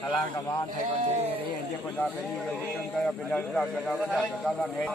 Salang kaman thay con đi đi anh con ra cái đi cái trong cái bên đó ra cái đó cái đó nghe